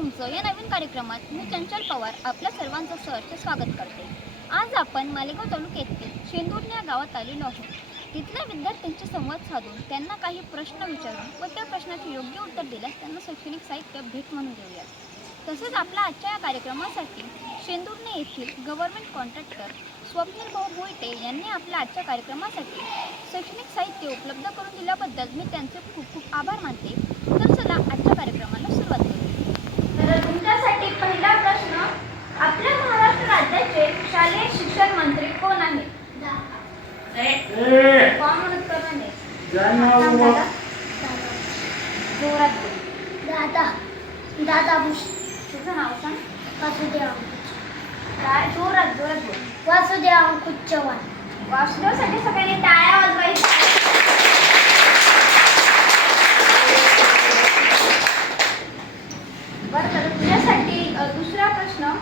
तुमचं या नवीन कार्यक्रमात मी चंचल पवार आपल्या सर्वांचं सहर्ष स्वागत करते. आज आपण मालेगाव तालुक्यातील शेंदूर या गावात आलेलो आहोत. तिथल्या विद्यार्थ्यांशी संवाद साधून त्यांना काही प्रश्न विचारून व त्या प्रश्नाचे योग्य उत्तर दिल्यास त्यांना शैक्षणिक साहित्य भेट म्हणून देऊया. तसेच आपल्या आजच्या या कार्यक्रमासाठी शेंदूरने येथील गव्हर्नमेंट कॉन्ट्रॅक्टर स्वप्नील भाऊ मोहिते यांनी आपल्या आजच्या कार्यक्रमासाठी शैक्षणिक साहित्य उपलब्ध करून दिल्याबद्दल मी त्यांचे खूप खूप आभार मानते. तर चला आजच्या कार्यक्रमाला सुरुवात करू तर तुमच्यासाठी पहिला प्रश्न आपल्या महाराष्ट्र राज्याचे शालेय शिक्षण मंत्री कोण जोरात बोल. दादा. दादा तुझं नाव सांग. वासुदेव काय? जोरात जोरात बोल. वासुदेव अंकुश चव्हाण. वासुदेवसाठी सगळ्यांनी टाळ्या वाजवायच्या बरं तर तुझ्यासाठी अ, दुसरा प्रश्न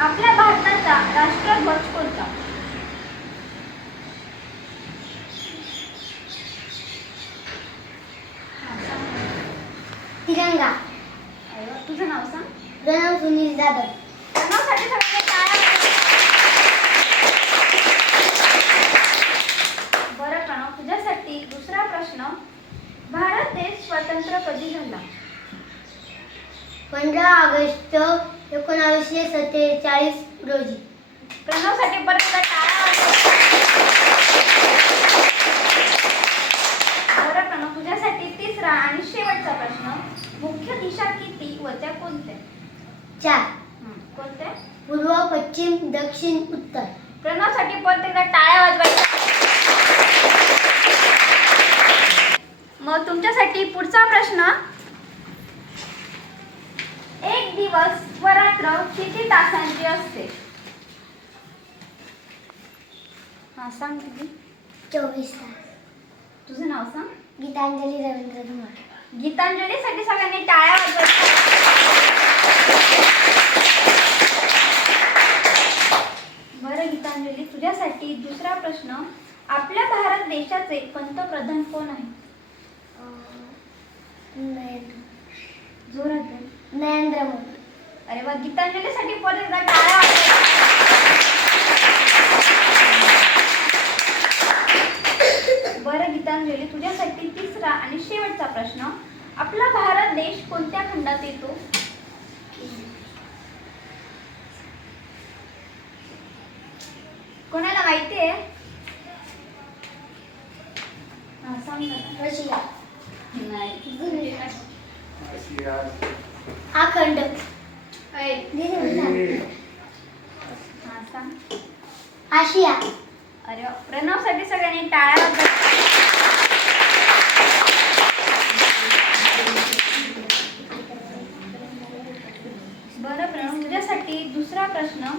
आपल्या भारताचा राष्ट्रध्वज कोणता हा, सांग. तिरंगा अरे वा, तुझं नाव सांग. प्रणव सुनील जाधव. प्रणवसाठी सगळ्यांनी टाळ्या. बरं प्रणव तुझ्यासाठी दुसरा प्रश्न. भारत देश स्वतंत्र कधी झाला? पंधरा ऑगस्ट एकोणावीसशे सत्तेचाळीस रोजी. प्रणवसाठी परत एकदा टाळ्या वाजवा. बरं प्रणव तुझ्यासाठी तिसरा आणि शेवटचा प्रश्न. मुख्य दिशा किती व त्या कोणत्या? चार. हं, कोणत्या? पूर्व पश्चिम दक्षिण उत्तर. प्रणवसाठी परत एकदा टाळ्या वाजवायच्या. मग तुमच्यासाठी पुढचा प्रश्न एक दिवस व रात्र किती तासांची असते? हा सांग किती? चोवीस तास. तुझं नाव सांग. गीतांजली रवींद्र धुमाळ. गीतांजलीसाठी सगळ्यांनी टाळ्या वाजवायच्या. बरं गीतांजली तुझ्यासाठी दुसरा प्रश्न. आपल्या भारत देशाचे पंतप्रधान कोण आहे नरेंद्र. जोरात. नरेंद्र मोदी. अरे वा गीतांजलीसाठी परत एकदा टाळ्या गीतांजली तुझ्यासाठी तिसरा आणि शेवटचा प्रश्न. आपला भारत देश कोणत्या खंडात येतो कोणाला माहिती आहे हा, सांग ना. रशिया नाही अखंड ऐ, हा, सांग आशिया अरे वा. प्रणवसाठी सगळ्यांनी टाळ्या वाजवा. बरं प्रणव तुझ्यासाठी दुसरा प्रश्न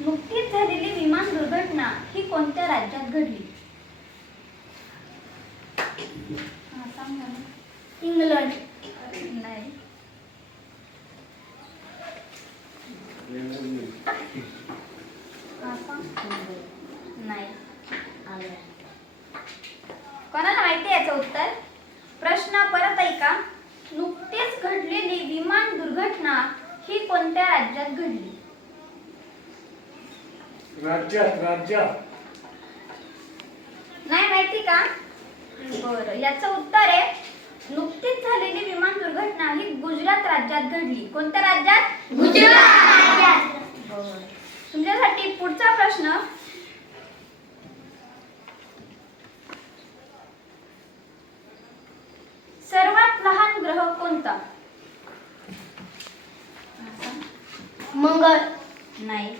नुकतीच झालेली विमान दुर्घटना ही कोणत्या राज्यात घडली हा, सांग ना. इंग्लंड नाही हा, सांग. नाही कोणाला माहिती आहे याचं उत्तर प्रश्न परत ऐका नुकतीच घडलेली विमान दुर्घटना ही कोणत्या राज्यात घडली राज्यात राज्यात नाही माहिती का? बरं याचं उत्तर आहे नुकतीच झालेली विमान दुर्घटना ही गुजरात राज्यात घडली. कोणत्या राज्यात? गुजरात. बरं. तुमच्यासाठी पुढचा प्रश्न सर्वात लहान ग्रह कोणता मंगळ नाही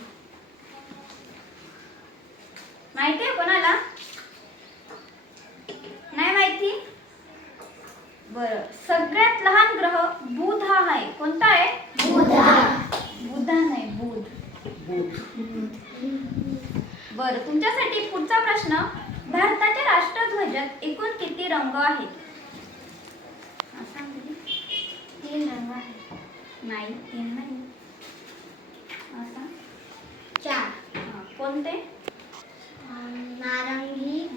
माहिती आहे कोणाला नाही माहिती बर. सगळ्यात लहान ग्रह बुध हा आहे. कोणता आहे? बुधा. बुधा नाही बुध. बर तुमच्यासाठी पुढचा प्रश्न भारताच्या राष्ट्रध्वजात एकूण किती रंग आहेत? हा, बरं. तीन रंग आहेत. नाही तीन नाही. सांग. चार. हा, कोणते? नारंगी.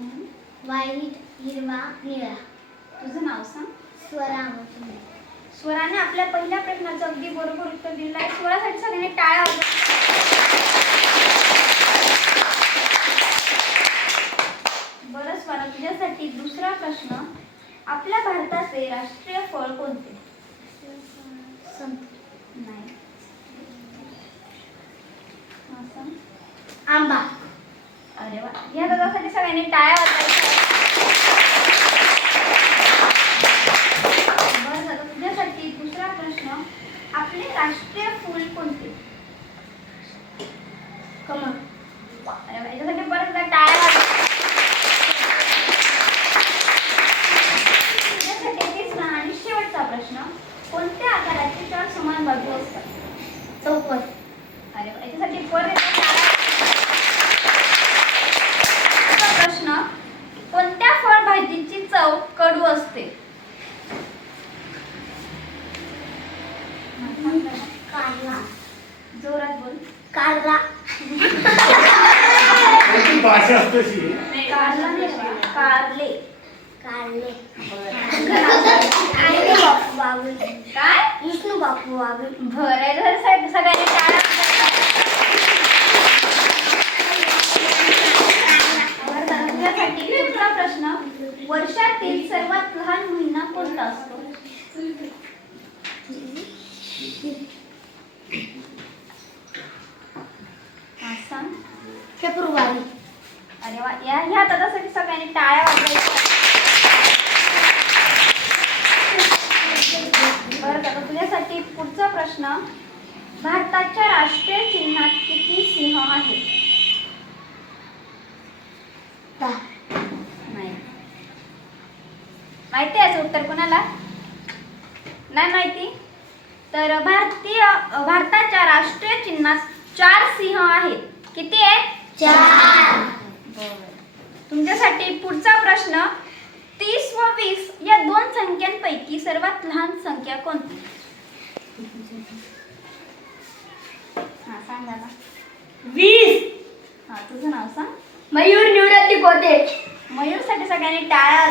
व्हाईट हिरवा निळा. तुझं नाव सांग. स्वरा स्वराने आपल्या पहिल्या प्रश्नाचं अगदी बरोबर उत्तर दिलं आहे. स्वरासाठी सगळ्यांनी टाळ्या वाजवा. बरं स्वरा तुझ्यासाठी दुसरा प्रश्न आपल्या भारताचे राष्ट्रीय फळ कोणते नाही हा, सांग. आंबा अरे वा या दादासाठी सगळ्यांनी टाळ्या वाजवायच्या बरं दादा तुझ्यासाठी दुसरा प्रश्न आपले राष्ट्रीय फूल कोणते कमळ अरे वा याच्यासाठी परत एकदा टाळ्या वाजवा तुझ्यासाठी तिसरा आणि शेवटचा प्रश्न कोणत्या आकाराचे चार समान बाजू असतात? चौकोन अरे याच्यासाठी परत एकदा टाळ्या पुढचा प्रश्न कोणत्या फळभाजीची चव कडू असते कारला जोरात बोल कारला कोणती भाषा असते शी कारला नाही रे, कारले कारले काय विष्णू बापू वागळे विष्णू बापू वागळे बरं घर साहेब सगळ्यांनी टाळ्या वाजवायच्या. बरं दादा, तुझ्यासाठी पुढचा प्रश्न वर्षातील सर्वात लहान महिना कोणता असतो? फेब्रुवारी अरे वा या ह्या दादासाठी सगळ्यांनी टाळ्या वाजवायच्या. बरं दादा तुझ्यासाठी पुढचा प्रश्न. भारताच्या राष्ट्रीय चिन्हात किती सिंह आहेत दहा नाही माहिती आहे उत्तर कोणाला? नाही माहिती. तर भारतीय भारताच्या राष्ट्रीय चिन्हात चार सिंह आहेत. किती आहेत? चार. तुमच्यासाठी पुढचा प्रश्न तीस व वीस या दोन संख्यांपैकी सर्वात लहान संख्या कोणती? हा सांग वीस. हा तुझं नाव सांग. मयूर निवृत्ती पोते मयूरसाठी सगळ्यांनी टाळ्या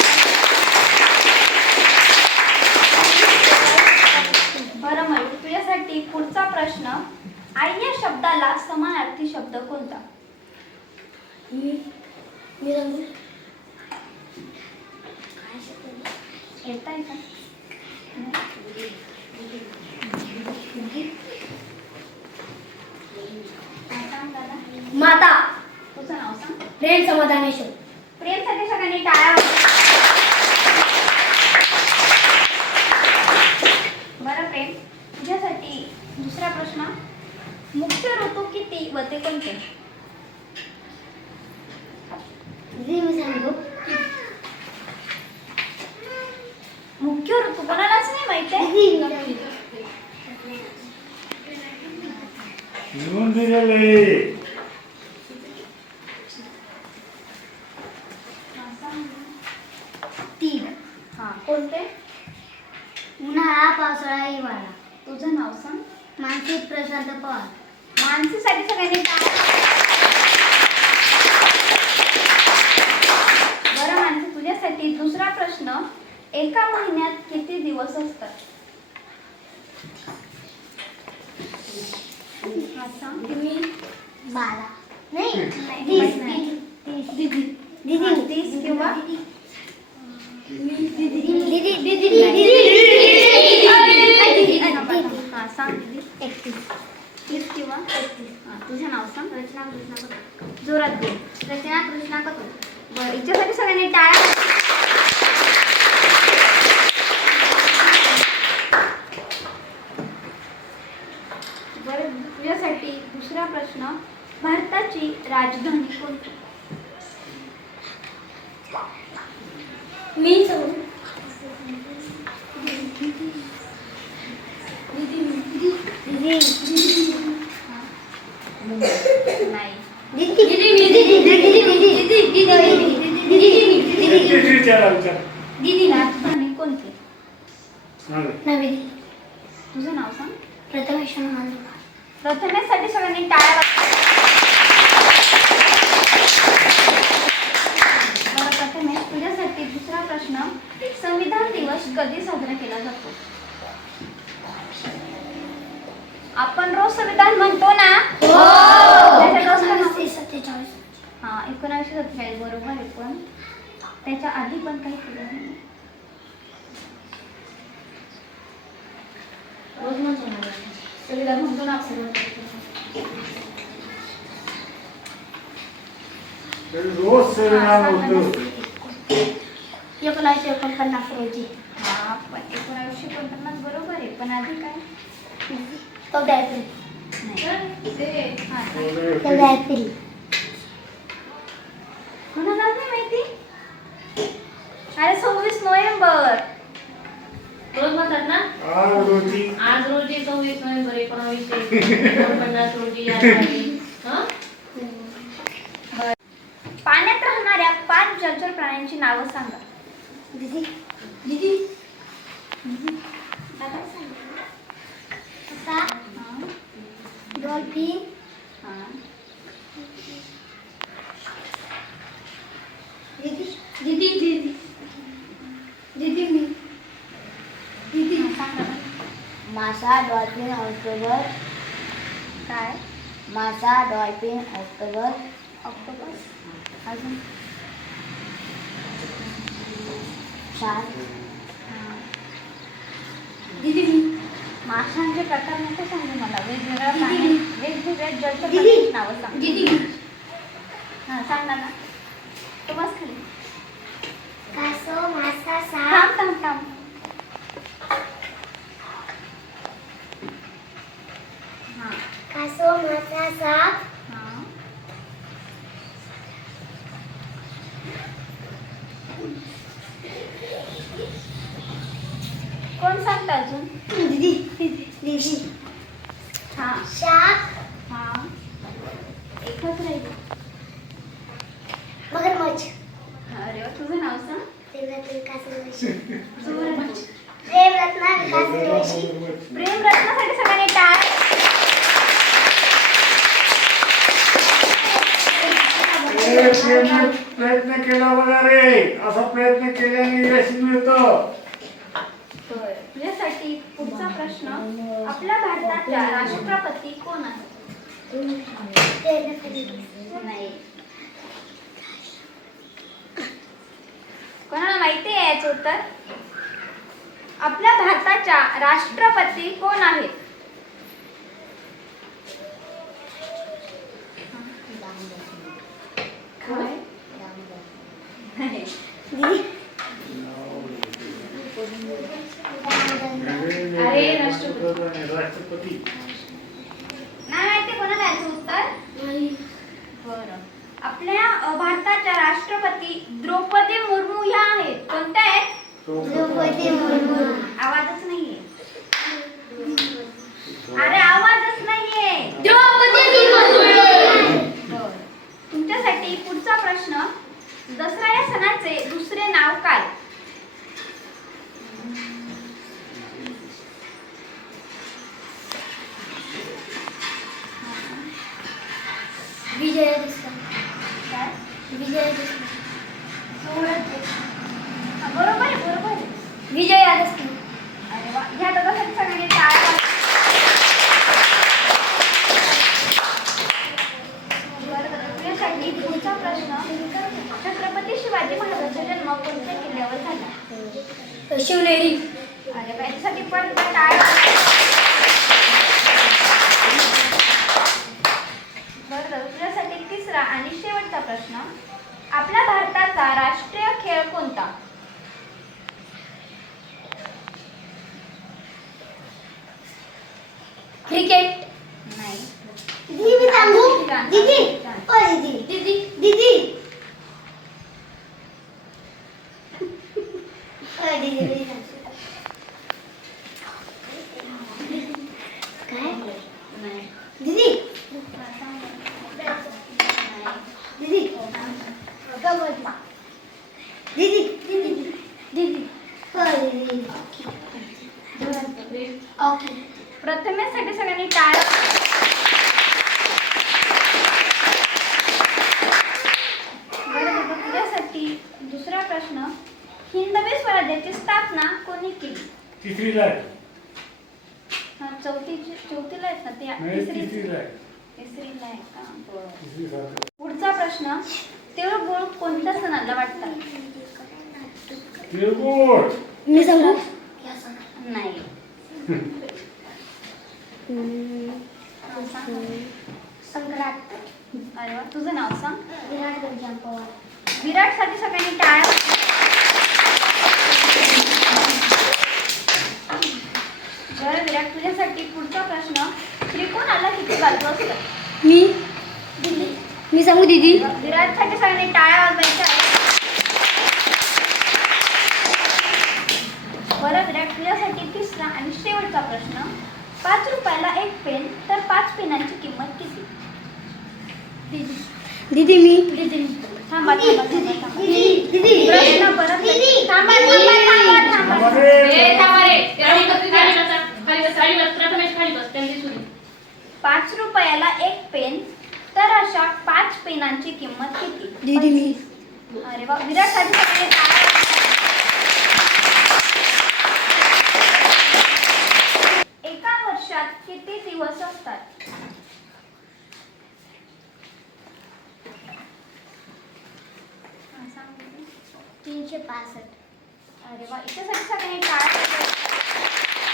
बरं मयूर तुझ्यासाठी पुढचा प्रश्न आई या शब्दाला समानार्थी शब्द कोणता? येत आहे? का? सांग दादा माता. तुझं नाव सांग. प्रेम समाधानेश्वर प्रेमसाठी सगळ्यांनी टाळ्या वाजवा. बरं प्रेम तुझ्यासाठी दुसरा प्रश्न मुख्य ऋतू किती व ते कोणते? जी मी सांगू. मुख्य ऋतू कोणालाच नाही माहीत आहे? तीन हा कोणते? उन्हाळा पावसाळा हिवाळा. तुझं नाव सांग. मानसिक प्रशांत पवार मानसीसाठी सगळ्यांनी टाळ्या बरं मानसी तुझ्यासाठी दुसरा प्रश्न एका महिन्यात किती दिवस असतात हा सांग. बारा नाही नाही, तीस नाही. तीस दीदी हा, दीदी तीस किंवा दीदी दीदी दीदी हा सांग दीदी. तीस किंवा तुझं नाव सांग. रचना कृष्णा जोरात बोल. रचना कृष्णा कपूर बरं हिच्यासाठी सगळ्यांनी टाळ्या बरं तुझ्यासाठी दुसरा प्रश्न भारताची राजधानी कोणती मी सांगू दीदी नाही दीदी दीदी दीदी दीदी दीदी दीदी दीदी तेच विचारा विचार दीदी राजधानी कोणती सांग नवी तुझं नाव सांग. प्रथमेश प्रथमेशसाठी सगळ्यांनी टाळ्या प्रथमेश तुझ्यासाठी दुसरा प्रश्न संविधान दिवस कधी साजरा केला जातो आपण रोज संविधान म्हणतो ना? एकोणीसशे सत्तेचाळीस. हा एकोणावीसशे सत्तेचाळीस बरोबर आहे पण त्याच्या आधी पण काही केलं नाही. रोज म्हणतो ना संविधान म्हणतो ना आपण तरी रोज संविधान होतं एकोणीसशे एकोणपन्नास रोजी. हा पण एकोणावीसशे एकोणपन्नास बरोबर आहे पण आधी काय? चौदा एप्रिल कोणाला नाही माहिती अरे सव्वीस नोव्हेंबर रोज म्हणतात ना आज रोजी सव्वीस नोव्हेंबर एकोणावीसशे पन्नास रोजी पाण्यात राहणाऱ्या पाच जलचर प्राण्यांची नावं सांगा. दीदी दीदी हा, हा. दीदी दीदी दीदी. मी. दीदी. मासा डॉल्फिन ऑक्टोबर. काय? मासा डॉल्फिन ऑक्टोबर. ऑक्टोपस अजून? शार्क हा. दीदी मी माशांचे प्रकार नको सांगू मला. वेगवेगळ्या. प्राणी वेगवेगळ्या जलचर. प्राण्यांची नावं सांग. हा सांग ना तू बस खाली. कासव मासा थांब थांब थांब. हा. कासव मासा साप हा कोण सांगतं अजून दीदी दीदी हा शार्क हा एकच राहील मगरमच्छ अरे वा, तुझं नाव सांग प्रेम रत्नासाठी सगळ्यांनी टाळ प्रयत्न केला बघा रे असा प्रयत्न केल्याने यश मिळतं तर पुढचा प्रश्न आपल्या भारताच्या राष्ट्रपती कोण आहे नाही कोणाला उत्तर? आपल्या भारताच्या राष्ट्रपती कोण आहेत? ओके प्रथमेसाठी सगळ्यांनी बरं. तुझ्यासाठी दुसरा प्रश्न हिंदवी स्वराज्याची स्थापना कोणी केली? तिसरीला आहे. हा, चौथी चौथीला आहेत ना ते नाही तिसरी तिसरीला आहे तिसरीला आहे का? बरं. तिसरी सारखं पुढचा प्रश्न तिळगुळ कोणत्या सणाला वाटतात? तिळगुळ. मी सांगू? नाही. संक्रांत. अरे वा तुझं नाव सांग. विराट पवार. विराटसाठी सगळ्यांनी टाळ्या बरं विराट तुझ्यासाठी पुढचा प्रश्न त्रिकोणाला किती बाजू असतात मी? मी सांगू दीदी विराटसाठी सगळ्यांनी टाळ्या वाजवायच्या आहेत बरं विराट तुझ्यासाठी तिसरा आणि शेवटचा प्रश्न? पाच रुपयाला एक पेन तर पाच पेनांची किंमत किती? दीदी. मी. थांबा थांबा दीदी प्रश्न परत. पाच रुपयाला एक पेन तर अशा पाच पेनांची किंमत किती? दीदी मी. अरे वा विराटसाठी सगळे टाळ्या वाजवा. एका वर्षात किती दिवस असतात हा, सांग बरं. तीनशे पासष्ट अरे वा इच्यासाठी सगळ्यांनी टाळ्या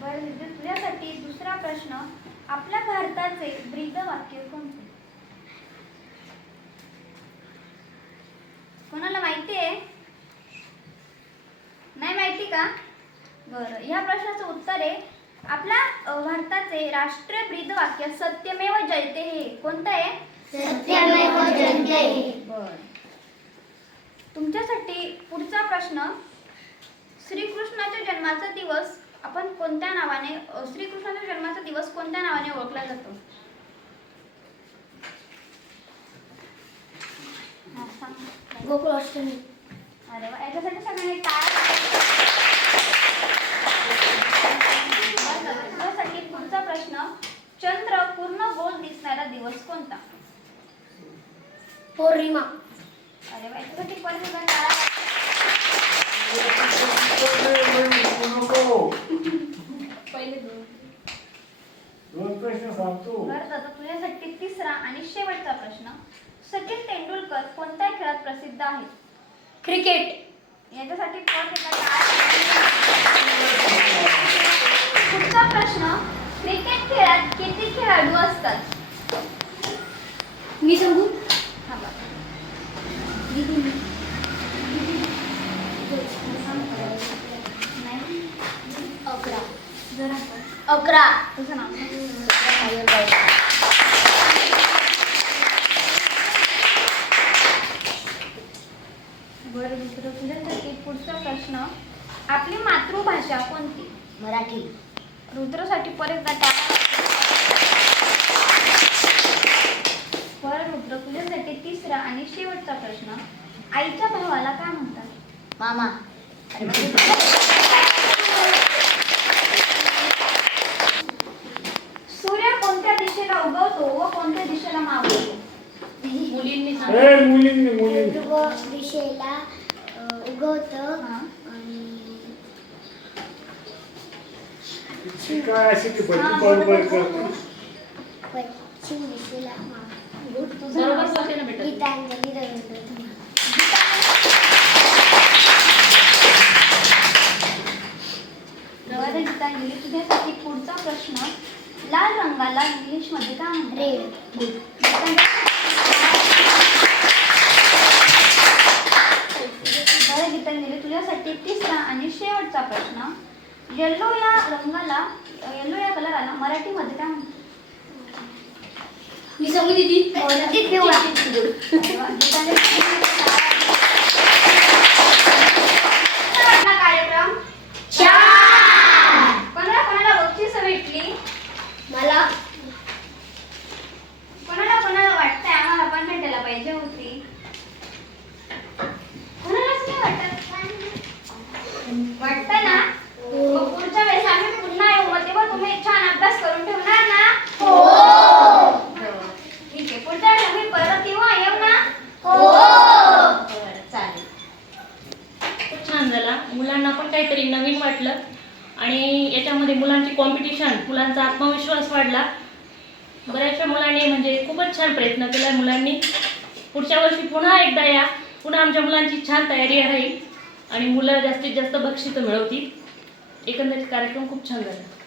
बरं तुझ्यासाठी दुसरा प्रश्न आपल्या भारताचे ब्रीद वाक्य कोणते? कोणाला माहिती आहे? नाही माहिती का? बरं ह्या प्रश्नाचं उत्तर आहे आपल्या अ, भारताचे राष्ट्रीय ब्रीद वाक्य सत्यमेव जयते हे. कोणतं आहे? सत्यमेव जयते बर. तुमच्यासाठी पुढचा प्रश्न श्रीकृष्णाच्या जन्माचा दिवस आपण कोणत्या नावाने श्रीकृष्णाच्या जन्माचा दिवस कोणत्या नावाने ओळखला जातो? सांग. गोकुळाष्टमी अरे वा याच्यासाठी सगळ्यांनी टाळ्या तुझ्यासाठी पुढचा प्रश्न चंद्र पूर्ण गोल दिसणारा दिवस कोणता? पौर्णिमा. अरे पहिले दोन. दोन प्रश्न सांगतो. बरं दादा तुझ्यासाठी तिसरा आणि शेवटचा प्रश्न. सचिन तेंडुलकर कोणत्या खेळात प्रसिद्ध आहे? क्रिकेट. याच्यासाठी. पुढचा प्रश्न. क्रिकेट खेळात किती खेळाडू असतात? मी सांगू? मी अकरा. जरा अकरा. तुझं नाव बरं दुसरं तुझ्यासाठी पुढचा प्रश्न. आपली मातृभाषा कोणती? मराठी. रुद्रसाठी परत एकदा परत रुद्र तुझ्यासाठी तिसरा आणि शेवटचा प्रश्न. आईच्या भावाला काय म्हणतात? मामा. सूर्य कोणत्या दिशेला उगवतो व कोणत्या दिशेला मावळतो मुलींनी सांग. ए मुलींनी मुलींनी. ध्रुव दिशेला उगवतं हा. आणि ती काय अशी ती भजी बळबळ बरोबर. करते. बरोबर. क्वेश्चन आहे बेटा. गीतांजली बरं तुझ्यासाठी पुढचा प्रश्न. लाल रंगाला इंग्लिशमध्ये काय म्हणतात? रेड. बरं गीतांजली तुझ्यासाठी तिसरा आणि शेवटचा प्रश्न. येल्लो या रंगाला येल्लो या कलराला मराठीमध्ये काय म्हणतात? मी सांगू दीदी? पिवळा अरे वा, गीतांजली कसा वाटला कार्यक्रम कोणाला कोणाला बक्षीस भेटली मला कोणाला कोणाला वाटतंय आम्हाला पण भेटायला पाहिजे होती कोणालाच नाही वाटत वाटतं ना मग पुढच्या वेळेस आम्ही पुन्हा येऊ मग तेव्हा तुम्ही छान अभ्यास करून ठेवणार ना ठीक आहे पुढच्या वेळेस आम्ही परत येऊ हा, येऊ ना मुलांना पण काहीतरी नवीन वाटलं आणि याच्यामध्ये मुलांची कॉम्पिटिशन मुलांचा आत्मविश्वास वाढला बऱ्याचशा मुलांनी म्हणजे खूपच छान प्रयत्न केला मुलांनी. पुढच्या वर्षी पुन्हा एकदा या. पुन्हा आमच्या मुलांची छान तयारी राहील आणि मुलं जास्तीत जास्त बक्षिसं मिळवतील. एकंदरीत कार्यक्रम खूप छान झाला.